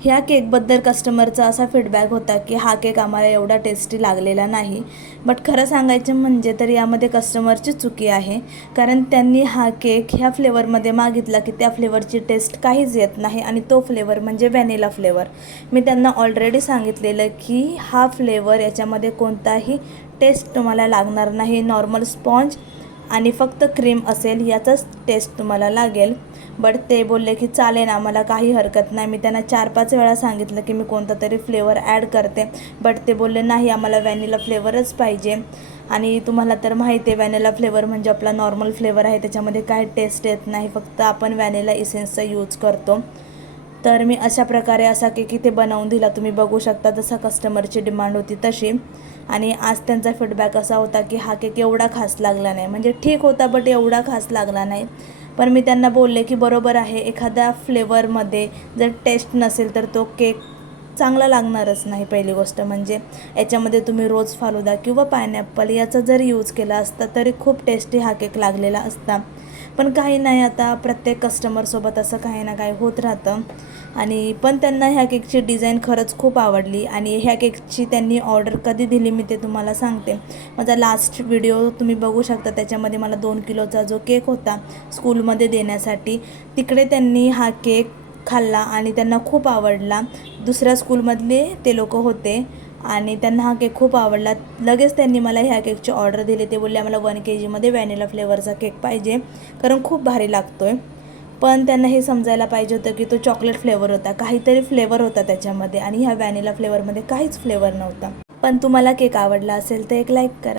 ह्या केकबद्दल कस्टमरचा असा फीडबॅक होता की हा केक आम्हाला एवढा टेस्टी लागलेला नाही. बट खरं सांगायचं म्हणजे तर यामध्ये कस्टमरची चुकी आहे, कारण त्यांनी हा केक ह्या फ्लेवरमध्ये मागितला की त्या फ्लेवरची टेस्ट काहीच येत नाही आणि तो फ्लेवर म्हणजे व्हॅनिला फ्लेवर. मी त्यांना ऑलरेडी सांगितलेलं की हा फ्लेवर याच्यामध्ये कोणताही टेस्ट तुम्हाला लागणार नाही, नॉर्मल स्पॉन्ज आणि फक्त क्रीम असेल याचाच टेस्ट तुम्हाला लागेल. बट ते बोलले की चालेल, आम्हाला काही हरकत नाही. मी त्यांना 4-5 वेळा सांगितलं की मी कोणता तरी फ्लेवर ॲड करते, बट ते बोलले नाही, आम्हाला व्हॅनिला फ्लेवरच पाहिजे. आणि तुम्हाला तर माहिती आहे व्हॅनिला फ्लेवर म्हणजे आपला नॉर्मल फ्लेवर आहे, त्याच्यामध्ये काय टेस्ट येत नाही, फक्त आपण व्हॅनिला इसेन्सचा यूज करतो. तर मी अशा प्रकारे असा केक इथे बनवून दिला, तुम्ही बघू शकता. जसा कस्टमरची डिमांड होती तशी. आणि आज त्यांचा फीडबॅक असा होता की हा केक एवढा खास लागला नाही, म्हणजे ठीक होता बट एवढा खास लागला नाही. पण मी त्यांना बोलले की बरोबर आहे, एखाद्या फ्लेवरमध्ये जर टेस्ट नसेल तर तो केक चांगला लागणारच नाही. पहिली गोष्ट म्हणजे याच्यामध्ये तुम्ही रोज फालुदा किंवा पायनॅपल याचा जर यूज केला असता तरी खूप टेस्टी हा केक लागलेला असता. पण काही नाही, आता प्रत्येक कस्टमरसोबत असं काही ना काही होत राहतं. आणि पण त्यांना ह्या केकची डिझाईन खरंच खूप आवडली. आणि ह्या केकची त्यांनी ऑर्डर कधी दिली मी ते तुम्हाला सांगते. माझा लास्ट व्हिडिओ तुम्ही बघू शकता, त्याच्यामध्ये मला 2 किलोचा जो केक होता स्कूलमध्ये देण्यासाठी, तिकडे त्यांनी हा केक खाल्ला आणि त्यांना खूप आवडला. दुसऱ्या स्कूलमधले ते लोक होते आणि त्यांना हा केक खूप आवडला. लगेच त्यांनी मला ह्या केकची ऑर्डर दिली. ते बोलले आम्हाला 1 kg व्हॅनिला फ्लेवरचा केक पाहिजे, कारण खूप भारी लागतो आहे. पण त्यांना हे समजायला पाहिजे होतं की तो चॉकलेट फ्लेवर होता, काहीतरी फ्लेवर होता त्याच्यामध्ये, आणि ह्या व्हॅनिला फ्लेवरमध्ये काहीच फ्लेवर नव्हता. पण तुम्हाला केक आवडला असेल तर एक लाईक करा.